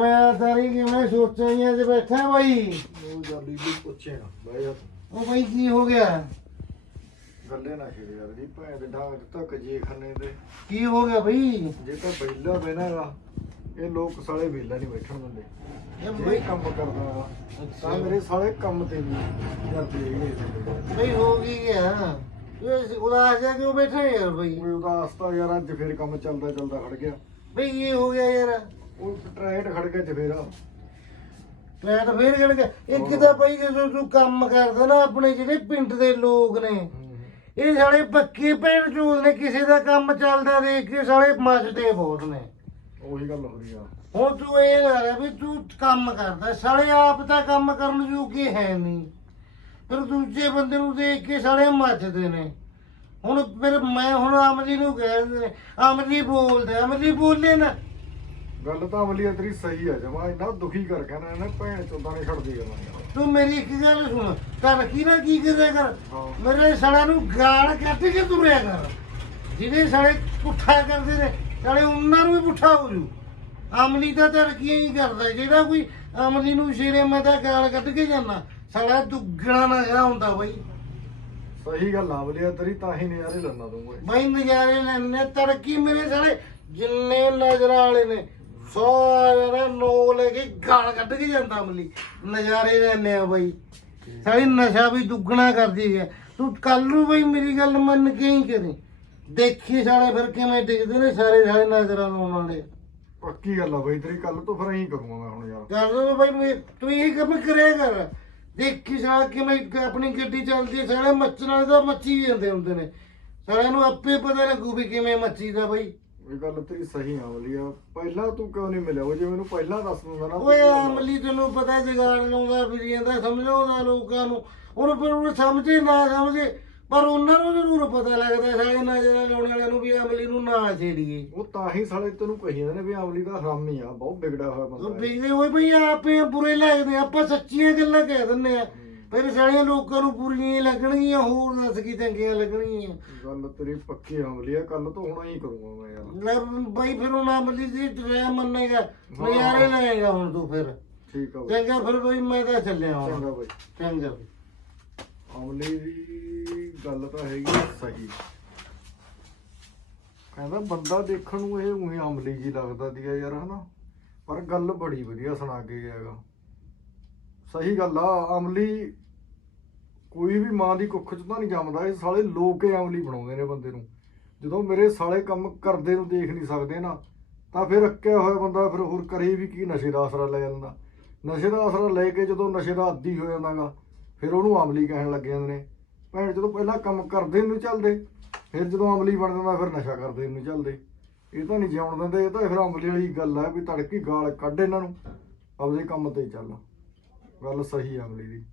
ਮੈਂ ਤਾਰੀ ਕਿਵੇਂ ਸੋਚਾਂ ਜੇ ਬੈਠਾ ਬਾਈ। ਉਹ ਜਾਲੀ ਵੀ ਬਾਈ ਯਾਰ ਉਹ ਬਾਈ ਕੀ ਹੋ ਗਿਆ? ਗੱਲੇ ਨਾ ਛੇੜ ਯਾਰ ਜੀ ਭੈਣ ਦੇ ਢਾਂਗ ਤੱਕ ਜੇ ਖੰਨੇ ਤੇ। ਕੀ ਹੋ ਗਿਆ ਬਾਈ? ਜੇ ਤਾਂ ਬੈਲਾ ਬੈਨਾਗਾ ਇਹ ਲੋਕ ਸਾਲੇ ਵੇਲਾ ਨਹੀਂ ਬੈਠਣ ਦਿੰਦੇ। ਇਹ ਬਾਈ ਕੰਮ ਕਰਦਾ ਵਾ। ਤਾਂ ਮੇਰੇ ਸਾਲੇ ਕੰਮ ਤੇ ਨਹੀਂ ਕਰਦੇ ਹੈਗੇ ਬਾਈ ਹੋ ਕੀ ਗਿਆ? ਇਹ ਉਦਾਸ ਜਾ ਕਿਉਂ ਬੈਠਾ ਯਾਰ ਬਾਈ? ਕੋਈ ਉਦਾਸ ਤਾਂ ਯਾਰ ਅੱਜ ਫੇਰ ਕੰਮ ਚੱਲਦਾ ਚੱਲਦਾ ਖੜ ਗਿਆ। ਬਾਈ ਇਹ ਹੋ ਗਿਆ ਯਾਰ। ਉਹ ਟਰੈਟ ਖੜ ਚ ਫੇਰ ਮੈਂ ਤਾਂ ਫੇਰ ਕਹਿ ਗਿਆ। ਇੱਕ ਤਾਂ ਬਾਈ ਜਦੋਂ ਤੂੰ ਕੰਮ ਕਰਦਾ ਨਾ ਆਪਣੇ ਜਿਹੜੇ ਪਿੰਡ ਦੇ ਲੋਕ ਨੇ। ਇਹ ਸਾਲੇ ਪੱਕੇ ਭੈਣ ਚੋਦ ਨੇ ਕਿਸੇ ਦਾ ਕੰਮ ਚੱਲਦਾ ਦੇਖ ਕੇ ਸਾਲੇ ਮੱਚਦੇ ਬਹੁਤ ਨੇ। ਉਹੀ ਗੱਲ ਹੋ ਰਹੀ ਆ। ਹੁਣ ਤੂੰ ਇਹ ਲੈ ਰਿਹਾ ਵੀ ਤੂੰ ਕੰਮ ਕਰਦਾ ਸਾਲੇ ਆਪ ਤਾਂ ਕੰਮ ਕਰਨ ਜੋਗੇ ਹੈ ਨਹੀਂ। ਫਿਰ ਦੂਜੇ ਬੰਦੇ ਨੂੰ ਦੇਖ ਕੇ ਸਾਲੇ ਮੱਚਦੇ ਨੇ। ਹੁਣ ਫਿਰ ਮੈਂ ਹੁਣ ਅਮਲੀ ਨੂੰ ਕਹਿ ਦਿੰਦੇ ਨੇ ਅਮਲੀ ਬੋਲਦਾ ਅਮਲੀ ਬੋਲੇ ਨਾ। ਗੱਲ ਤਾਂ ਅਮਲੀ ਤੇਰੀ ਸਹੀ ਆ ਜਮਾ ਇੰਨਾ ਦੁਖੀ ਕਰ ਨਾ ਇਹਨੇ ਭੈਣ ਚੋਦਾਂ ਨੇ ਛੱਡਦੀ ਕਰਨਾ ਤੂੰ ਮੇਰੀ ਇੱਕ ਗੱਲ ਸੁਣ ਕਰ ਕੀ ਨਾ ਕੀ ਕਰਿਆ ਕਰ? ਹਾਂ। ਮੇਰੇ ਸਾਲਿਆਂ ਨੂੰ ਗਾਲ ਕੱਢ ਕੇ ਤੁਰਿਆ ਕਰ। ਜਿਹਦੇ ਸਾਲੇ ਪੁੱਠਾ ਕਰਦੇ ਨੇ ਸਾਲੇ ਉਹਨਾਂ ਨੂੰ ਵੀ ਪੁੱਠਾ ਹੋ ਜੂ। ਅਮਲੀ ਤਾਂ ਤਰਕੀਆਂ ਹੀ ਕਰਦਾ ਜਿਹੜਾ ਕੋਈ ਅਮਲੀ ਨੂੰ ਸ਼ੇਰੇ ਮੈਂ ਤਾਂ ਗਾਲ ਕੱਢ ਕੇ ਜਾਂਦਾ ਸਾਲਾ ਦੁੱਗਣਾ ਨਾ ਗਿਆ ਹੁੰਦਾ ਬਈ। ਸਹੀ ਗੱਲ ਆ ਅਮਲੀ ਤੇਰੀ ਤਾਂ ਹੀ ਨਜ਼ਾਰੇ ਲੈਣਾ ਤੂੰ ਓਏ ਬਈ ਨਜ਼ਾਰੇ ਲੈਣੇ ਤੜਕੀ ਮੇਰੇ ਸਾਲੇ ਜਿੰਨੇ ਨਜ਼ਰਾਂ ਵਾਲੇ ਨੇ ਸਾਰਾ ਨੋ ਲੈ ਕੇ ਗਾਲ ਕੱਢ ਕੇ ਜਾਂਦਾ ਅਮਲੀ ਨਜ਼ਾਰੇ ਲੈਣੇ ਆ ਬਈ। ਨਸ਼ਾ ਵੀ ਦੁੱਗਣਾ ਕਰਦੀ ਹੈ। ਤੂੰ ਕੱਲ ਨੂੰ ਬਈ ਮੇਰੀ ਗੱਲ ਮੰਨ ਕੇ ਹੀ ਕਰੀ। ਦੇਖੀ ਸਾਲੇ ਫਿਰ ਕਿਵੇਂ ਡਿੱਗਦੇ ਨੇ ਸਾਰੇ ਸਾਲੇ ਨਜ਼ਰਾਂ ਲਾਉਣ ਵਾਲੇ ਪੱਕੀ ਗੱਲ ਆ ਬਈ ਤੇਰੀ ਕੱਲ ਤੋਂ ਫਿਰ ਐਂ ਕਰੂੰਗਾ ਮੈਂ ਹੁਣ ਯਾਰ। ਕਰ ਦੋ ਬਈ ਮੈਂ- ਤੂੰ ਇਹ ਕੰਮ ਕਰਿਆ ਕਰ। ਦੇਖੀ ਸਾਲ ਕਿਵੇਂ ਆਪਣੀ ਗੱਡੀ ਚੱਲਦੀ ਹੈ। ਸਾਲੇ ਵਾਲੇ ਤਾਂ ਮੱਛੀ ਜਾਂਦੇ ਹੁੰਦੇ ਨੇ। ਸਾਲਿਆਂ ਨੂੰ ਆਪੇ ਪਤਾ ਲੱਗੂ ਵੀ ਕਿਵੇਂ ਮੱਛੀ ਦਾ ਬਈ। ਇਹ ਗੱਲ ਤੇਰੀ ਸਹੀ ਆ ਅਮਲੀ ਆ ਪਹਿਲਾਂ ਤੂੰ ਕਿਉਂ ਨਹੀਂ ਮਿਲਿਆ? ਉਹ ਜੇ ਮੈਨੂੰ ਪਹਿਲਾਂ ਦੱਸ ਦਿੰਦਾ ਨਾ ਓਏ ਅਮਲੀ ਤੈਨੂੰ ਪਤਾ ਜਗਾੜ ਲਾਉਂਦਾ ਫਿਰ ਜਾਂਦਾ ਸਮਝਾਉਂਦਾ ਲੋਕਾਂ ਨੂੰ। ਉਹਨੂੰ ਫਿਰ ਉਹ ਸਮਝੇ ਨਾ ਸਮਝੇ ਪਰ ਉਹਨਾਂ ਨੂੰ ਜ਼ਰੂਰ ਪਤਾ ਲੱਗਦਾ ਸਾਰੇ ਨਜ਼ਰਾਂ ਲਾਉਣ ਵਾਲਿਆਂ ਨੂੰ ਵੀ ਅਮਲੀ ਨੂੰ ਨਾ ਛੇੜੀਏ। ਉਹ ਤਾਂ ਹੀ ਸਾਲੇ ਤੈਨੂੰ ਕਹੀ ਜਾਂਦੇ ਨੇ ਵੀ ਅਮਲੀ ਦਾ ਹਰਾਮੀ ਆ ਬਹੁਤ ਵਿਗੜਿਆ ਹੋਇਆ ਉਹ ਬੰਦਾ ਇਹ। ਦੇਖਦੇ ਹੋਏ ਭਈ ਆਪੇ ਬੁਰੇ ਲੱਗਦੇ ਆਪਾਂ ਸੱਚੀਆਂ ਗੱਲਾਂ ਕਹਿ ਦਿੰਨੇ ਆ। ਫਿਰ ਸਾਰੀਆਂ ਲੋਕਾਂ ਨੂੰ ਬੁਰੀਆਂ ਹੀ ਲੱਗਣਗੀਆਂ ਹੋਰ ਦੱਸ ਕੀ ਚੰਗੀਆਂ ਲੱਗਣਗੀਆਂ। ਗੱਲ ਤੇਰੀ ਪੱਕੀ ਆ ਅਮਲੀ ਆ ਕੱਲ ਤੋਂ ਹੁਣ ਹੀ ਕਰੂੰਗਾ ਮੈਂ ਯਾਰ। ਲੈ ਬਈ ਫਿਰ ਉਹ ਅਮਲੀ ਦੀ ਡਰਾ ਮੰਨੇਗਾ ਨਜ਼ਾਰੇ ਲਏਗਾ ਹੁਣ ਤੂੰ ਫਿਰ। ਠੀਕ ਆ ਬਈ। ਚੰਗਾ ਫਿਰ ਬਈ ਮੈਂ ਤਾਂ ਚੱਲਿਆ ਹੁਣ। ਚੰਗਾ ਬਈ। ਚੰਗਾ। ਬਈ ਅਮਲੀ ਦੀ ਗੱਲ ਤਾਂ ਹੈਗੀ ਆ ਸਹੀ। ਕਹਿੰਦਾ ਬੰਦਾ ਦੇਖਣ ਨੂੰ ਇਹ ਉਹੀ ਅਮਲੀ ਜੀ ਲੱਗਦਾ ਦੀਆ ਯਾਰ ਹਨਾ? ਪਰ ਗੱਲ ਬੜੀ ਵਧੀਆ ਸੁਣਾ ਕੇ ਗਿਆਗਾ ਸਹੀ ਗੱਲ ਆ, ਅਮਲੀ ਕੋਈ ਵੀ ਮਾਂ ਦੀ ਕੁੱਖ ਚ ਤਾਂ ਨਹੀਂ ਜੰਮਦਾ, ਇਹ ਸਾਲੇ ਲੋਕ ਹੀ ਅਮਲੀ ਬਣਾਉਂਦੇ ਨੇ ਬੰਦੇ ਨੂੰ। ਜਦੋਂ ਮੇਰੇ ਸਾਲੇ ਕੰਮ ਕਰਦੇ ਨੂੰ ਦੇਖ ਨਹੀਂ ਸਕਦੇ ਨਾ, ਤਾਂ ਫਿਰ ਅੱਕਿਆ ਹੋਇਆ ਬੰਦਾ ਫਿਰ ਹੋਰ ਕਰੇ ਵੀ ਕੀ ਨਸ਼ੇ ਦਾ ਆਸਰਾ ਲੈ ਜਾਂਦਾ। ਨਸ਼ੇ ਦਾ ਆਸਰਾ ਲੈ ਕੇ ਜਦੋਂ ਨਸ਼ੇ ਦਾ ਆਦੀ ਹੋ ਜਾਂਦਾਗਾ, ਫਿਰ ਉਹਨੂੰ ਅਮਲੀ ਕਹਿਣ ਲੱਗ ਜਾਂਦੇ ਨੇ। ਭੈਣ, ਜਦੋਂ ਪਹਿਲਾਂ ਕੰਮ ਕਰਦੇ ਨੂੰ ਚੱਲਦੇ, ਫਿਰ ਜਦੋਂ ਅਮਲੀ ਬਣ ਜਾਂਦਾ, ਫਿਰ ਨਸ਼ਾ ਕਰਦੇ ਨੂੰ ਚੱਲਦੇ। ਇਹ ਤਾਂ ਨਹੀਂ ਜਿਉਣ ਦਿੰਦੇ, ਇਹ ਤਾਂ ਫਿਰ ਅਮਲੀ ਵਾਲੀ ਗੱਲ ਆ ਵੀ ਤੜਕੀ ਗਾਲ ਕੱਢ ਇਹਨਾਂ ਨੂੰ, ਆਪਦੇ ਕੰਮ ਤੇ ਚੱਲ। ਗੱਲ ਸਹੀ ਆ ਅਮਲੀ ਦੀ।